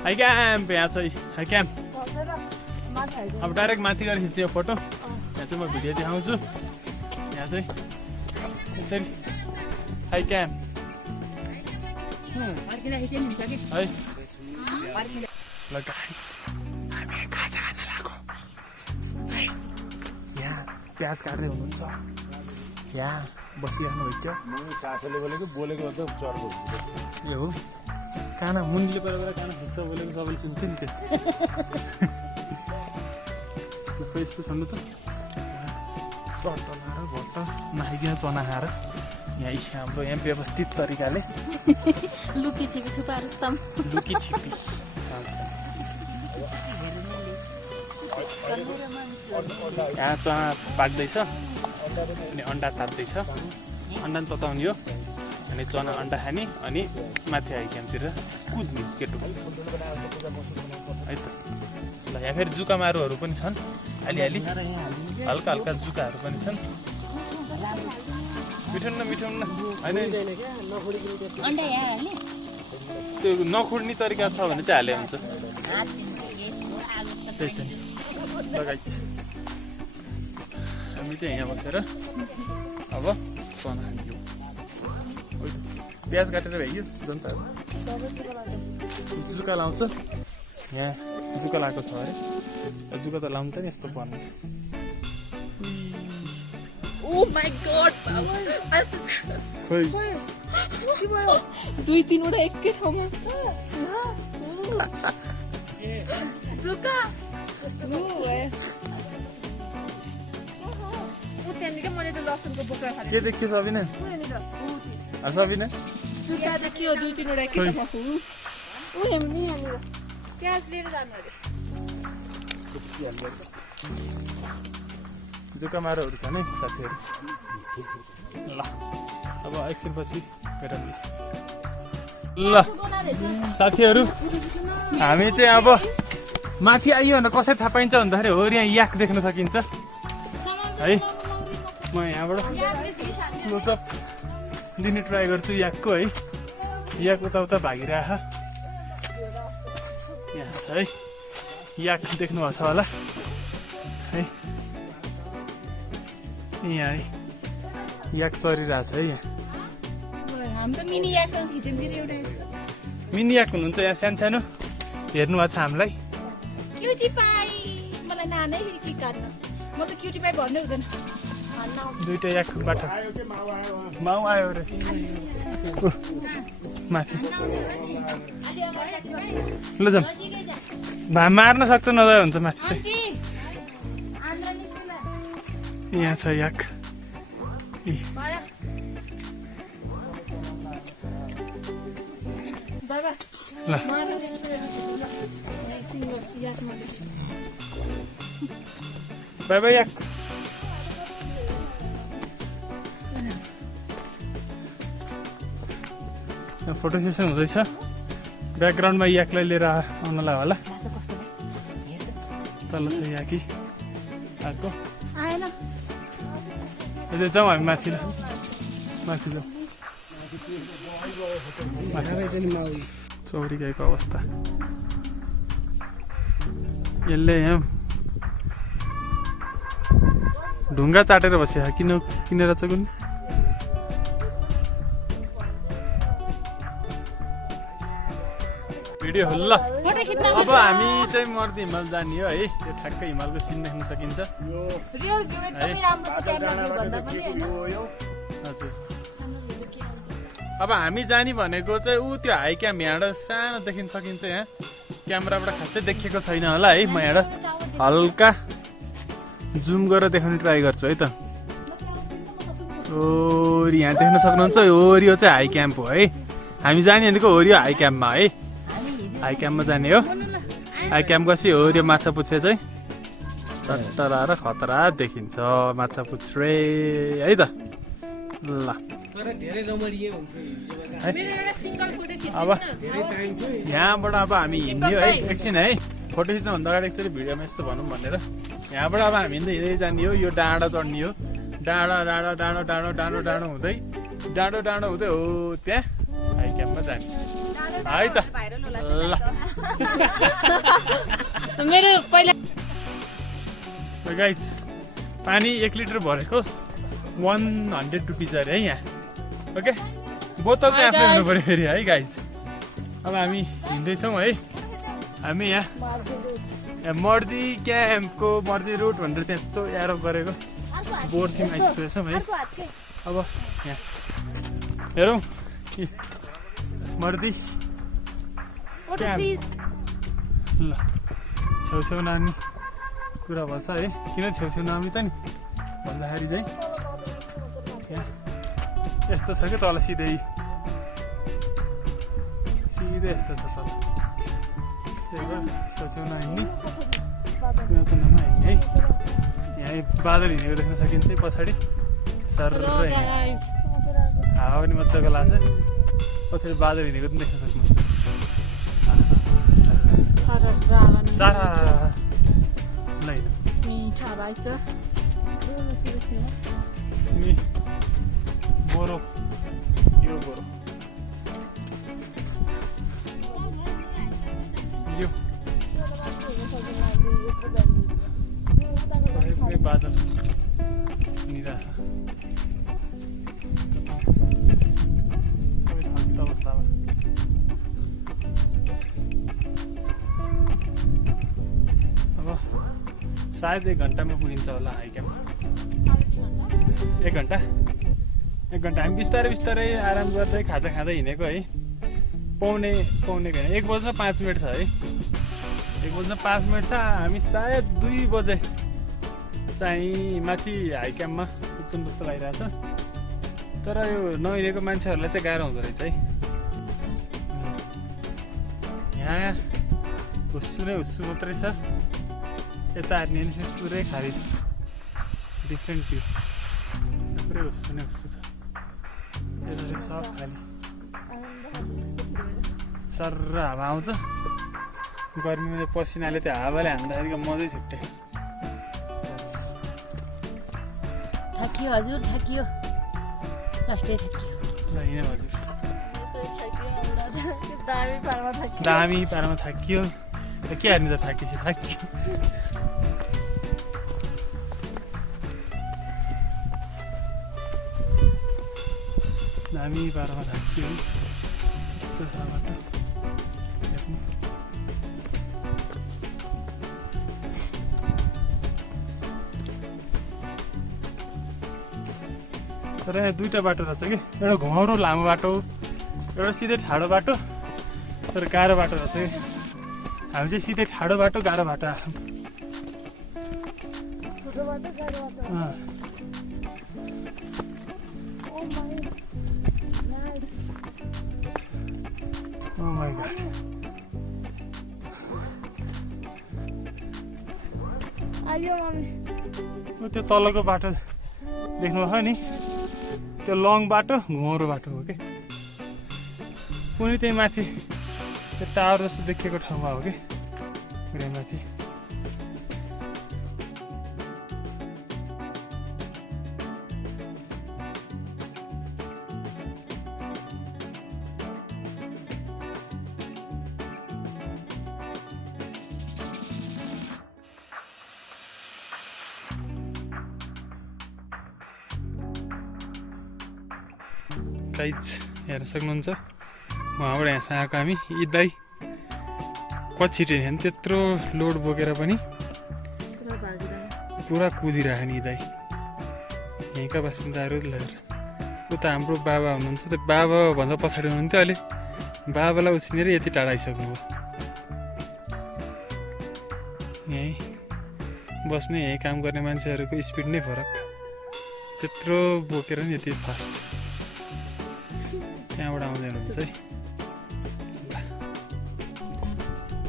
हाई क्याम्प यहाँ चाहिँ हाई क्याम्प अब डाइरेक्ट माथि गएर खिच्यो फोटो यहाँ चाहिँ म भिडियो देखाउँछु यहाँ चाहिँ यसरी हाई क्याम्प है ल हामी खाजा खान लाग्यो है यहाँ प्याज काट्दै हुनुहुन्छ यहाँ बसिरहनु भयो क्या सासले बोलेको त चर्को ए हो काना मुन्डीले पर काना खिच्छ बोलेको सबैले सुन्छ नि त्यो फेसको छन्नु त चट्ट लाएर भट्ट नखाइकन चना खाएर यहाँ हाम्रो यहाँ व्यवस्थित तरिकाले लुकी छिपी छुपाएर लुकी छिपी यहाँ चना पाक्दैछ अनि अन्डा तात्दैछ अन्डा पनि तताउने हो अनि चना अन्डा खाने अनि माथि आइ क्याम्पतिर कुद्ने केटो है त ल यहाँ फेरि जुकामारुहरू पनि छन् अलिअलि हल्का हल्का जुकाहरू पनि छन् मिठाउन होइन त्यो नखुड्ने तरिका छ भने चाहिँ हाले हुन्छ त्यही त लगाइ हामी चाहिँ यहाँ बसेर अब चना खान्थ्यौँ प्याज काटेर भ्याइयो जनताहरू जुका लाउँछ यहाँ जुका लगाएको छ अरे जुका त लाउनु त नि यस्तो पर्ने Oh my god! खोइ 2-3 एकै ठाउँमा जुका त्यहाँनिर मैले त लसुनको बोक्रा खाने के देख्यो सबिना सबिना जुका चाहिँ के हो 2-3 एकै ठाउँमा प्याज लिएर जानु अरे जुकामारुहरू छ नि साथीहरू ल अब एकछिनपछि भेटौँ ल साथीहरू हामी चाहिँ अब माथि आइयो भने कसरी थाहा पाइन्छ भन्दाखेरि हो यहाँ याक देख्न सकिन्छ है म यहाँबाट क्लोजअप दिने ट्राई गर्छु याकको है याक उता भागिरह यहाँ छ है याक देख्नु भएको छ होला है यहाँ है याक चरिरहेको छ है यहाँ मिनी याक हुनुहुन्छ यहाँ सानो सानो हेर्नु भएको छ हामीलाई दुईटा याकबाट माउ आयो रे माथि ल जाउँ मार्न सक्छ नजाए हुन्छ माथि चाहिँ यहाँ छ याक ल by by yak photo session हुँदैछ ब्याकग्राउन्डमा याकलाई लिएर आउनलाई होला तल छ याकी आएको अझै जाउँ हामी माथि माथि जाउँ चौरी गाईको अवस्था यसले यहाँ ढुङ्गा चाटेर बस्यो किनेर चाहिँ कुन भिडियो ल फोटो खिच्न अब हामी चाहिँ मर्दी हिमाल जाने हो है यो ठ्याक्कै हिमालको सिन देख्न सकिन्छ रियल भ्यू एकदमै राम्रो छ क्यामेरा भ्यू भन्दा पनि हैन हजुर अब हामी जाने भनेको चाहिँ ऊ त्यो हाई क्याम यहाँबाट सानो देखिन सकिन्छ यहाँ क्यामेराबाट खासै देखेको छैन होला है म यहाँबाट हल्का जुम गरेर देखाउने ट्राई गर्छु है त ओरी यहाँ देख्न सक्नुहुन्छ ओरियो चाहिँ हाई क्याम्प हो है हामी जाने भनेको ओरियो हाई क्याम्पमा है हाई क्याम्पमा जाने हो हाई क्याम्प गएपछि ओरियो माछा पुच्छे चाहिँ टट्टरा र खतरा देखिन्छ माछा पुच्छ्रे है त ल तर धेरै रमणीय हुन्छ मेरो एउटा सिंगल फोटो खिच्नु अब यहाँबाट अब हामी हिँड्यो है एकछिन है फोटो खिच्नुभन्दा अगाडि एकचोटि भिडियोमा यस्तो भनौँ भनेर यहाँबाट अब हामी हिँड्दै जाने हो यो डाँडा चढ्ने हो डाँडा डाँडा डाँडो डाँडो डाँडो डाँडो हुँदै डाँडो डाँडो हुँदै हो त्यहाँ हाई क्याम्पमा जाने है त ल मेरो पहिला गाइज पानी 1 लिटर भरेको 100 रुपिज अरे है यहाँ ओके बोतल चाहिँ आफै हुनु पऱ्यो फेरि है गाइज अब हामी हिँड्दैछौँ है हामी यहाँ मर्दी क्याम्पको मर्दी रुट भनेर त्यस्तो एरो गरेको बोर्ड थिम आइसकेछौँ है अब यहाँ हेरौँ मर्दी क्याम्प ल छेउछेउ नानी कुरा भन्छ है किन छेउछेउ नामी त नि भन्दाखेरि चाहिँ यहाँ यस्तो छ क्या तल सिधै यस्तो छ तल त्यही भएर छेउछेउ नहिँड्ने कुना कुनामा हिँड्ने है यहाँ बादल हिँडेको देख्न सकिन्छ पछाडि सर्र हावा पनि मजाको लाग्छ पछाडि बादल हिँडेको पनि देख्न सक्नुहुन्छ सारा ल मिठो भाइ छ बोरो यो बोरो यो बादल निरा अब सायद 1 घन्टामा पुगिन्छ होला हाई क्याम्प 1 घन्टा हामी बिस्तारै बिस्तारै आराम गर्दै खाजा खाँदै हिँडेको है पाउने होइन 1 बज्न 5 मिनट छ है 1 बज्न 5 मिनट छ हामी सायद 2 बजे चाहिँ माथि हाई क्याम्पमा पुग्छौँ जस्तो लागिरहेछ तर यो नहिँडेको मान्छेहरूलाई चाहिँ गाह्रो हुँदो रहेछ है यहाँ हुस्सु नै हुस्सु मात्रै छ यता हार्ने पुरै खाली छ डिफ्रेन्ट भ्यू पुरै हुस्सु नै हुस्सु छ यता चाहिँ सब खाली सर्र हावा आउँछ गर्मीमा पसिनाले त्यो हावाले हान्दाखेरिको मजै छुट्टै थाकियो हजुर थाकियो लास्टै थाकियो ल हिँड हजुर दामी पारमा थाकियो के हार्ने त थाकियो दामी पारमा थाकियो यस्तो छ बाटो हेर्नु तर यहाँ 2टा बाटो रहेछ कि एउटा घुमाउरो लामो बाटो एउटा सिधै ठाडो बाटो तर गाह्रो बाटो रहेछ कि हामी चाहिँ सिधै ठाडो बाटो गाह्रो बाटो Oh my God. त्यो तलको बाटो देख्नुभयो नि त्यो लङ बाटो घुमाउरो बाटो हो कि कुनै त्यही माथि त्यो टावर जस्तो देखिएको ठाउँमा हो कि पुरै माथि गाइज हेर्न सक्नुहुन्छ उहाँबाट यहाँसँग आएको हामी यी दाइ कति छिटो नि त्यत्रो लोड बोकेर पनि पुरा कुदिरहेको नि दाइ यहीँका बासिन्दाहरू लगेर उता हाम्रो बाबा हुनुहुन्छ त्यो बाबाभन्दा पछाडि हुनुहुन्थ्यो अहिले बाबालाई उछिनेर यति टाढा आइसक्नुभयो यहीँ बस्ने यहीँ काम गर्ने मान्छेहरूको स्पिड नै फरक त्यत्रो बोकेर नि यति फास्ट त्यहाँबाट आउँदै हुनुहुन्छ है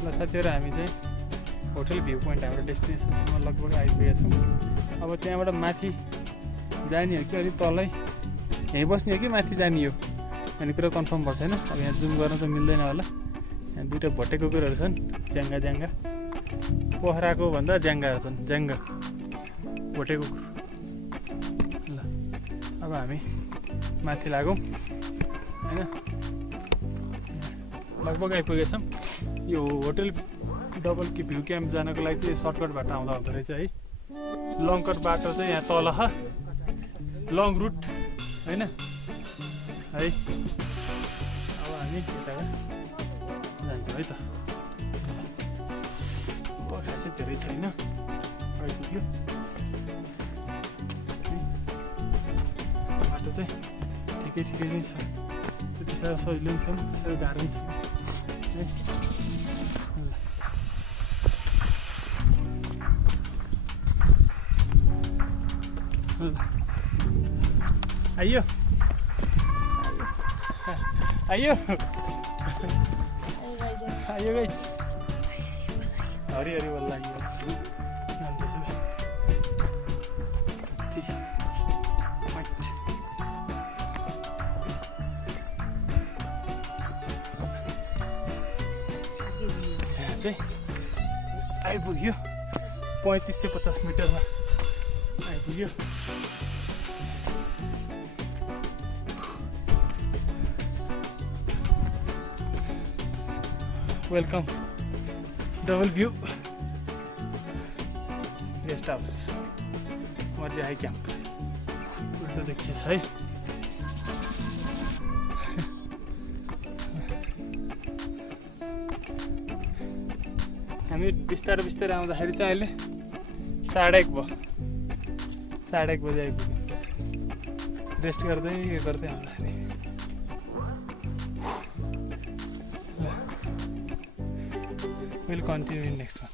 ल साथीहरू हामी चाहिँ होटल भ्यू पोइन्ट हाम्रो डेस्टिनेसनसम्म लगभग आइपुगेका छौँ अब त्यहाँबाट माथि जाने हो कि अलिक तलै यहीँ बस्ने हो कि माथि जाने हो भन्ने कुरा कन्फर्म भएको छैन अब यहाँ जुम गर्न त मिल्दैन होला यहाँ दुइटा भट्टे कुकुरहरू छन् ज्याङ्गा ज्याङ्गा पोखराको भन्दा ज्याङ्गाहरू छन् ज्याङ्गा भोटे कुकुर ल अब हामी माथि लागौँ होइन लगभग आइपुगेछौँ यो होटल डबल भ्यू क्याम्प जानको लागि चाहिँ सर्टकट बाटो आउँदा हुँदो रहेछ है लङ कट बाटो चाहिँ यहाँ तल लङ रुट होइन है अब हामी यता जान्छौँ है त खासै धेरै छैन आइपुग्यो बाटो चाहिँ ठिकै नै छ त्यति साह्रो सजिलो पनि छैन साह्रो गाह्रो पनि छैन आइयो आइयो आइयो गाइस हरि हरि बल्ल आइयो यहाँ चाहिँ आइपुग्यो 3550 मिटरमा आइपुग्यो welcome double view guest house मध्य हाई क्याम्प उल्टो देखिएछ है हामी बिस्तारै बिस्तारै आउँदाखेरि चाहिँ अहिले 1:30 भयो 1:30 बजे आइपुग्यो रेस्ट गर्दै आउँदाखेरि we'll continue in next one.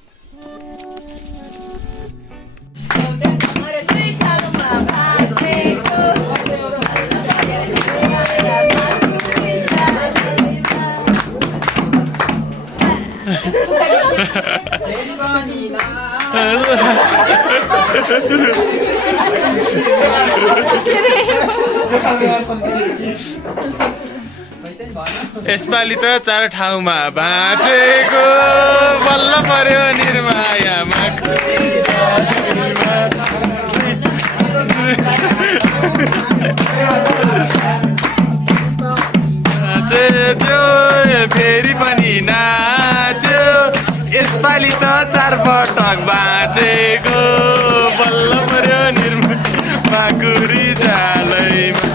यसपालि त 4 ठाउँमा बाँचेको बल्ल पर्यो निर्मायामा नाच्यो फेरि पनि नाच्यो यसपालि त 4 पटक बाँचेको बल्ल पर्यो निर्मायामा गुरी चालैमा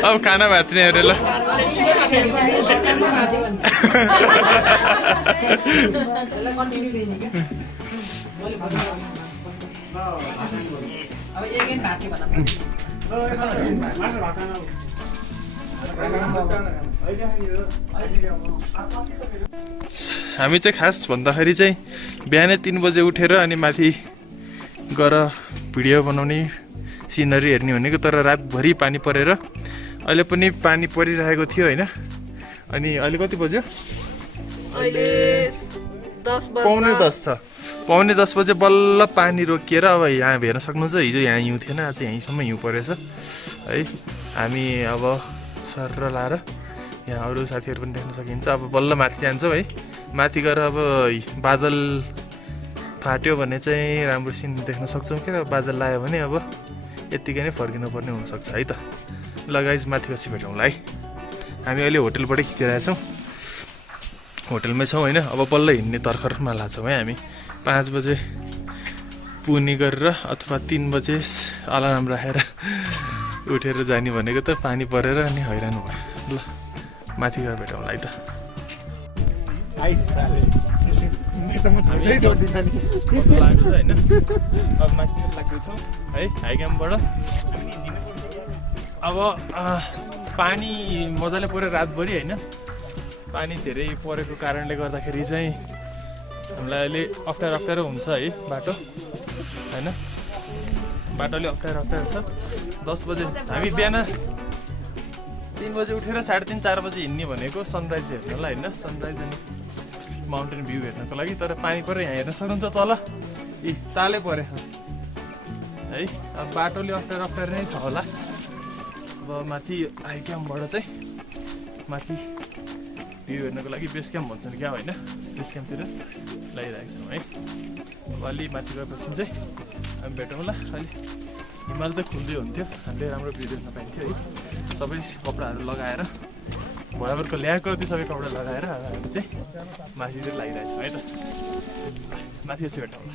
अब खाना भाँच्ने अरे ल हामी चाहिँ खास भन्दाखेरि चाहिँ बिहानै 3 बजे उठेर अनि माथि गएर भिडियो बनाउने सिनरी हेर्ने भनेको तर रातभरि पानी परेर अहिले पनि पानी परिरहेको थियो होइन अनि अहिले कति बज्यो अहिले 10:10 छ 9:45 बजे बल्ल पानी रोकिएर अब यहाँ हेर्न सक्नुहुन्छ हिजो यहाँ हिउँ थिएन आज यहीँसम्म हिउँ परेछ है हामी अब सर लाएर यहाँ अरू साथीहरू पनि देख्न सकिन्छ अब बल्ल माथि जान्छौँ है माथि गएर अब बादल फाट्यो भने चाहिँ राम्रो सिन देख्न सक्छौँ कि बादल लाग्यो भने अब यत्तिकै नै फर्किनुपर्ने हुनसक्छ है त ल गाइज माथि पछि भेटौँला है हामी अहिले होटलबाटै खिचिरहेछौँ होटलमै छौँ होइन। अब बल्ल हिँड्ने तर्खरमा लाग्छौँ है हामी। 5 बजे पुग्ने गरेर अथवा 3 बजे अलार्म राखेर उठेर जाने भनेको त पानी परेर अनि हैरान भयो। ल माथि गएर भेटौँ है त। लाग्छ होइन। अब माथि लाग्दैछौँ है हाई क्याम्पबाट। अब पानी मजाले पऱ्यो रातभरि होइन। पानी धेरै परेको कारणले गर्दाखेरि चाहिँ हामीलाई अहिले अप्ठ्यारो हुन्छ है बाटो होइन। बाटो अलि अप्ठ्यारो छ। 10 बजे हामी बिहान 3 बजे उठेर 3:30 4 बजे हिँड्ने भनेको सनराइज हेर्नलाई होइन। सनराइज अनि माउन्टेन भ्यू हेर्नको लागि। तर पानी परेर यहाँ हेर्न सक्नुहुन्छ तल तालै परे है। अब बाटोले अप्ठ्यारो नै छ होला। अब माथि हाई क्याम्पबाट चाहिँ माथि भ्यू हेर्नको लागि बेस क्याम्प भन्छन् क्या होइन। बेस क्याम्पतिर लगाइरहेको छौँ है। अब अलि माथि गएपछि चाहिँ हामी भेटौँला। अलि हिमाल चाहिँ खुल्दै हुन्थ्यो, हामीले राम्रो भ्यू देख्न पाइन्थ्यो है। सबै कपडाहरू लगाएर बराबरको ल्याएको त्यो सबै कपडा लगाएर हामी चाहिँ माथितिर लागिरहेको छौँ है त। माथि यसो भेटौँला।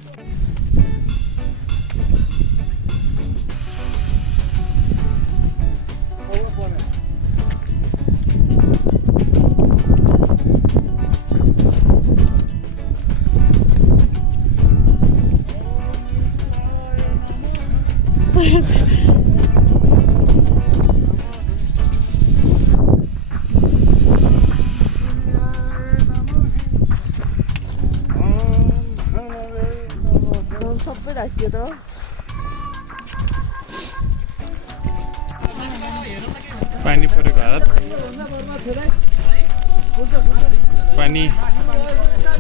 सबै राखियो त पानी परेको हालत। पानी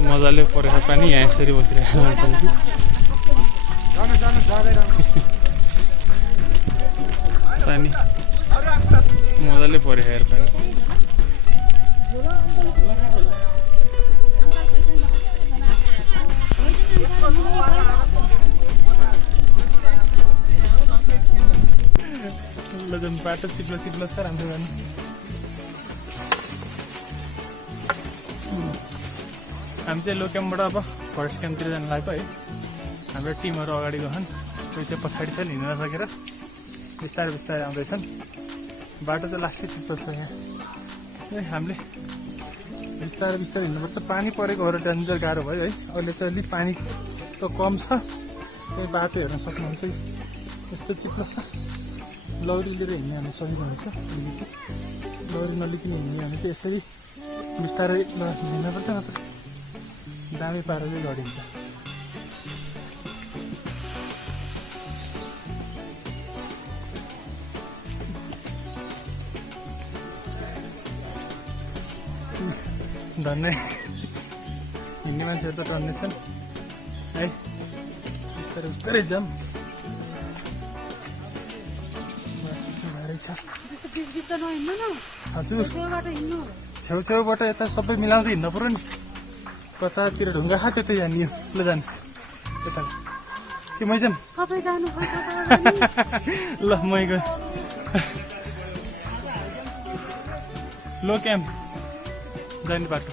मजाले परेको पानी यहाँ यसरी बसिरहेको मान्छे कि पानी मजाले पऱ्यो हेर पानी। जुन बाटो चिप्लो छ राम्रो गर्नु। हामी चाहिँ लो क्याम्पबाट अब फरेस्ट क्याम्पतिर जानु लाग्यो है। हाम्रो टिमहरू अगाडि गएछन्, कोही चाहिँ पछाडि छन्, हिँड्न नसकेर बिस्तारै आउँदैछन्। बाटो चाहिँ लास्टै चिप्लो छ यहाँ है। हामीले बिस्तारै हिँड्नुपर्छ। पानी परेको भएर डेन्जर गाह्रो भयो है। अहिले चाहिँ अलिक पानी त कम छ। त्यही बाटो हेर्न सक्नुहुन्छ यस्तो चिप्लो छ। लौरी लिएर हिँड्ने हामी सजिलो हुन्छ। लौरी नलिकन हिँड्ने भने चाहिँ यसरी बिस्तारै हिँड्नुपर्छ, नत्र दामी पाराले लडिन्छ। धन्य हिँड्ने मान्छेहरू त डन्ने छन् है। बिस्तारै जाऊँ। हजुर छेउछेउबाट यता सबै मिलाउँदै हिँड्नु पर्यो नि। कतातिर ढुङ्गा खाट्यो त्यही जानियो। ल जानु यता के मै जाऊँ? ल मै गएँ। लो क्याम्प जाने बाटो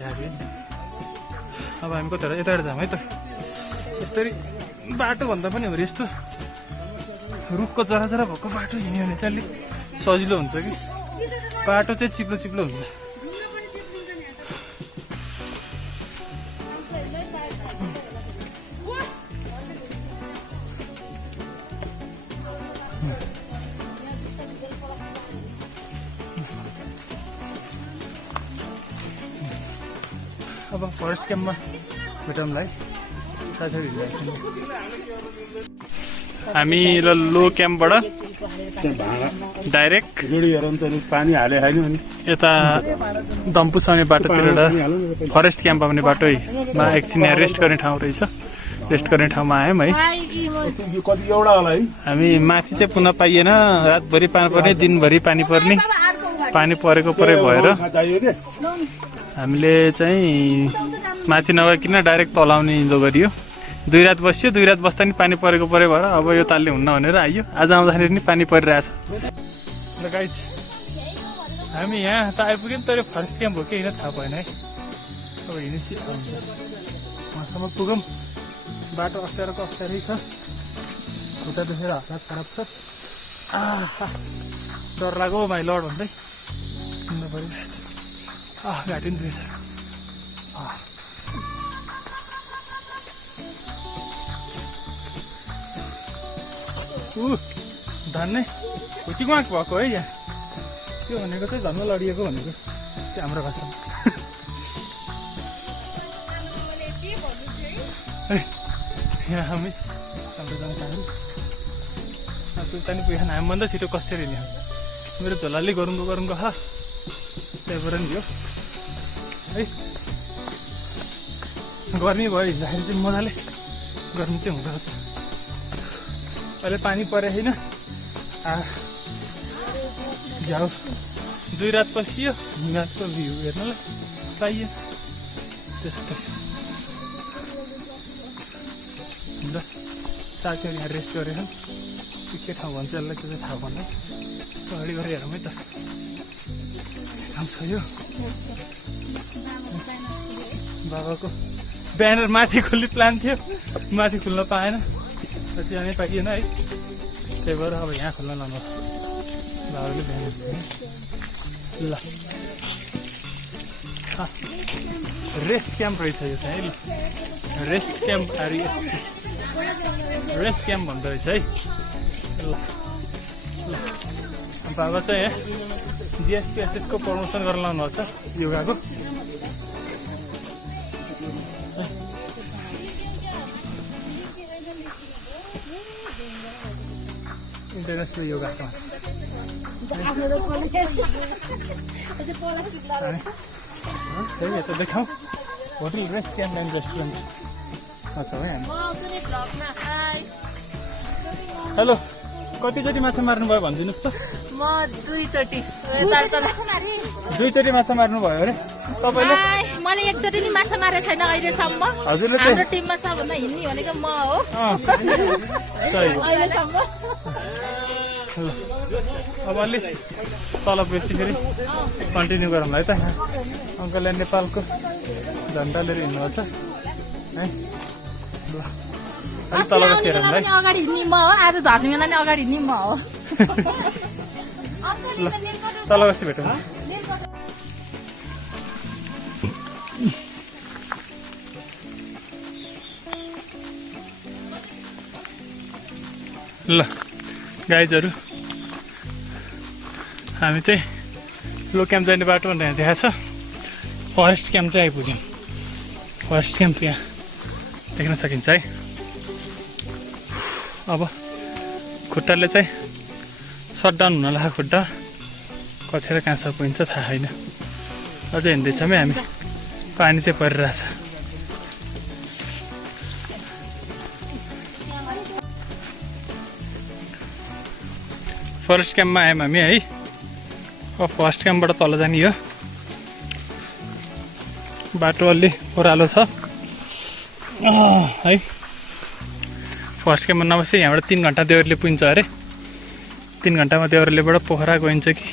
थाहा। अब हामी कताबाट यताबाट जाऊँ है त। यसरी बाटो भन्दा पनि हो यस्तो रुखको जरा भएको बाटो हिँड्यो भने चाहिँ अलिक सजिलो हुन्छ कि। बाटो चाहिँ चिप्लो हुन्छ। अब फरेस्ट क्याम्पमा भेटौँला है। हामी लो क्याम्पबाट डाइरेक्ट पानी हाले खायो नि यता दम्पुसाउने बाटोतिर फरेस्ट क्याम्प आउने बाटोमा एकछिन यहाँ रेस्ट गर्ने ठाउँ रहेछ। रेस्ट गर्ने ठाउँमा आयौँ है। कति एउटा होला है। हामी माथि चाहिँ पुनः पाइएन। रातभरि पानी पर्ने, दिनभरि पानी पर्ने। पानी परेको भएर हामीले चाहिँ माथि नगइकन डाइरेक्ट तल आउने हिँडो गरियो। 2 रात बस्यो। 2 रात बस्दा नि पानी परेको भएर अब यो तालले हुन्न भनेर आइयो। आज आउँदाखेरि नि पानी परिरहेछ। ल गाइस हामी यहाँ त आइपुग्यौँ, तर फरेस्ट क्याम्प हो कि होइन थाहा भएन है। हिँडेपछि हुन्छ वहाँसम्म पुगौँ बाटो अप्ठ्यारोको अप्ठ्यारै छ खुट्टा देखेर हात खराब छ डर लाग्यो माइ लड भन्दै हिँड्नु पऱ्यो घाँटी पनि दुखेछ धन्नै हुटीको आँक भएको है यहाँ त्यो भनेको चाहिँ धन्न लडिएको भनेको त्यो हाम्रो भाषामा यहाँ हामी हाम्रो जान्छौँ पुग्ने पुगेन हामीभन्दा छिटो कसरी नि मेरो झोलाले गरुङको त्यही भएर नि हो है गर्मी भयो हिँड्दाखेरि चाहिँ मजाले गर्मी चाहिँ हुँदो रहेछ अहिले पानी परे होइन झ्याउ 2 रात पसियो हिमालको भ्यू हेर्नलाई पाइयो त्यस्तै ल साथीहरू यहाँ रेस्ट गरेछन् के ठाउँ भन्छ यसलाई त्यो चाहिँ थाहा भएन अगाडि गएर हेरौँ है त काम छ यो बाबाको ब्यानर माथि खोल्ने प्लान थियो माथि खुल्न पाएन जानै पाइएन है त्यही भएर अब यहाँ खोल्न लानु बाबाले ब्यानर ल रेस्ट क्याम्प रहेछ यो चाहिँ है रेस्ट क्याम्प रेस्ट क्याम्प भन्दो रहेछ है ल बाबा चाहिँ यहाँ जिएसपिएसएसको प्रमोसन गर्न लाउनुभएको छ योगाको इन्टरनेसनल योगा क्लास यता देखाउँ hotel rest camp and restaurant छ है हामी हेलो कतिचोटि माछा मार्नुभयो भनिदिनुहोस् त म 2 चोटि 2 चोटि माछा मार्नुभयो अरे तपाईँले मैले 1 चोटि नि माछा मारेको छैन अहिलेसम्म हजुरले हाम्रो टिममा सबभन्दा हिँड्ने भनेको म हो अहिलेसम्म अब अलि तल बेसी फेरि कन्टिन्यू गरौँ है त अङ्कलले नेपालको झन्डा लिएर हिँड्नुहुन्छ है ल अलि तल बेसी हेरौँ है अगाडि हिँड्ने म हो आज झर्नेलाई नि अगाडि हिँड्ने म हो ल तल बेसी भेटौँ ल गाइजहरू हामी चाहिँ लो क्याम्प जाने बाटो भनेर यहाँ देखाएको छ फरेस्ट क्याम्प चाहिँ आइपुग्यौँ फरेस्ट क्याम्प यहाँ देख्न सकिन्छ है अब खुट्टाले चाहिँ सटडाउन हुन लाग्यो खुट्टा कतिखेर कहाँसम्म पुगिन्छ थाहा छैन अझै हिँड्दैछौँ है हामी पानी चाहिँ परिरहेछ फरेस्ट क्याम्पमा आयौँ हामी है अब फरेस्ट क्याम्पबाट तल जाने हो बाटो अलि ओह्रालो छ है फरेस्ट क्याम्पमा नबसी यहाँबाट 3 घन्टा देउरले पुगिन्छ अरे 3 घन्टामा देउरलेबाट पोखरा गइन्छ कि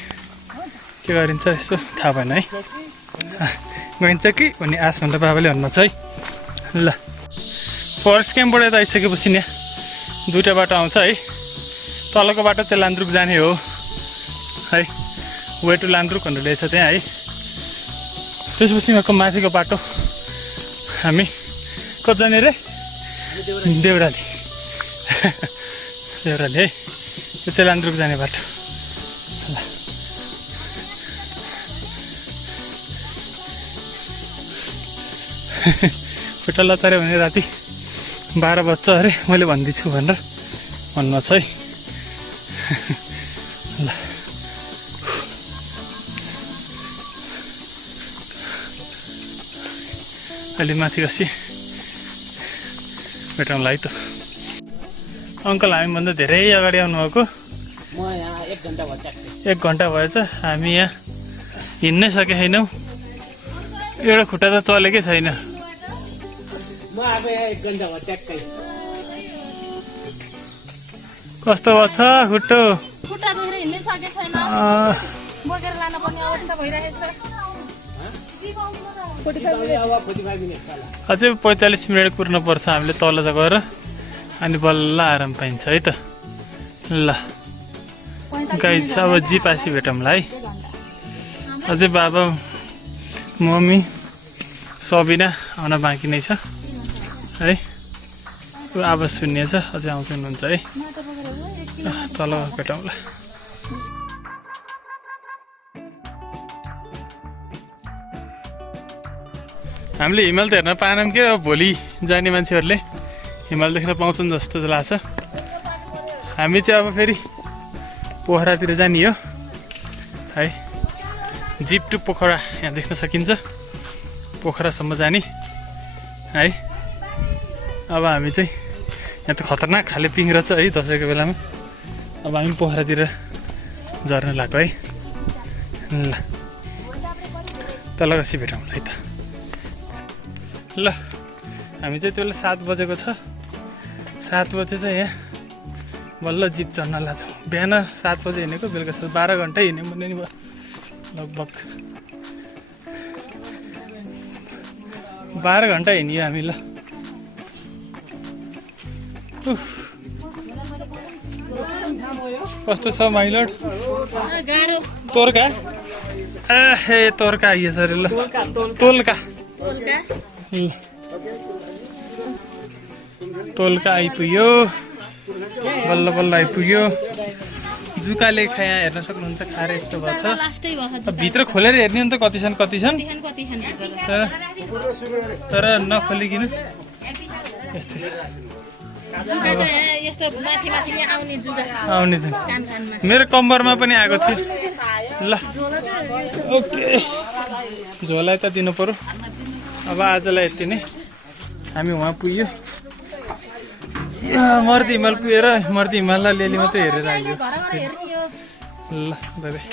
के गरिन्छ यसो थाहा भएन है गइन्छ कि भन्ने आश भनेर बाबाले भन्नुहुन्छ है ल फरेस्ट क्याम्पबाट यता आइसकेपछि यहाँ 2टा बाटो आउँछ है तलको बाटो चाहिँ लान्द्रुक जाने हो है वे टु लान्द्रुक भनेर रहेछ त्यहाँ है त्यसपछि यहाँको माथिको बाटो हामी कति जाने रे देउराली देउराली है त्यो चाहिँ लान्द्रुक जाने बाटो ल खुट्टा लतार्यो भने राति 12 बज्छ अरे मैले भन्दैछु भनेर भन्नु छ है ल अलि माथि कसी भेटौँला है त अङ्कल हामीभन्दा धेरै अगाडि आउनुभएको म यहाँ 1 घन्टा भयो ट्याक्कै 1 घन्टा भएछ हामी यहाँ हिँड्नै सकेका छैनौँ एउटा खुट्टा त चलेकै छैन म आएको यहाँ 1 घन्टा भयो ट्याक्कै कस्तो भएको छ खुट्टो खुट्टा देखेर हिँड्नै सकेको छैन बोकेर लान पर्ने अवस्था भइरहेछ अझै 45 मिनट कुर्नुपर्छ हामीले तल चाहिँ गएर अनि बल्ल आराम पाइन्छ है त। ल गाइस अब जिपासी भेटौँला है। अझै बाबा मम्मी सबिना आउन बाँकी नै छ है। आवाज सुन्ने छ अझै आउँदै हुनुहुन्छ है। तल भेटौँला। हामीले हिमाल त हेर्न पाएनौँ कि अब भोलि जाने मान्छेहरूले हिमाल देख्न पाउँछन् जस्तो लाग्छ। हामी चाहिँ अब फेरि पोखरातिर जाने हो है। जिप टु पोखरा यहाँ देख्न सकिन्छ, पोखरासम्म जाने है। अब हामी चाहिँ यहाँ त खतरनाक खाले पिङ रहेछ है दसैँको बेलामा। अब हामी पोखरातिर झर्न लाग्यो है। ल तल कसी भेटौँला है त। ल हामी चाहिँ त्यो बेला 7 बजेको छ। 7 बजे चाहिँ यहाँ बल्ल जिप चढ्न लाग्छौँ। बिहान 7 बजे हिँडेको, बेलुका 12 घन्टा हिँड्यौँ भने नि भयो लगभग 12 घन्टा हिँड्यो हामी। ल कस्तो छ माइलड? तोर्का ए तोर्का आइएछ अरे। ल तोल्का तोल्का आइपुग्यो, बल्ल बल्ल आइपुग्यो। जुकाले यहाँ हेर्न सक्नुहुन्छ खाएर यस्तो भएको छ। भित्र खोलेर हेर्ने हो नि त कति छन् तर नखोलिकन यस्तै छ। आउने थियो मेरो कम्बरमा पनि आएको थियो। ल ओके झोलाई त दिनु पर्यो। अब आजलाई यति नै। हामी उहाँ पुग्यो, मर्दी हिमाल पुगेर मर्दी हिमाललाई अलिअलि मात्रै हेरेर आइयो। ल बाई बाई।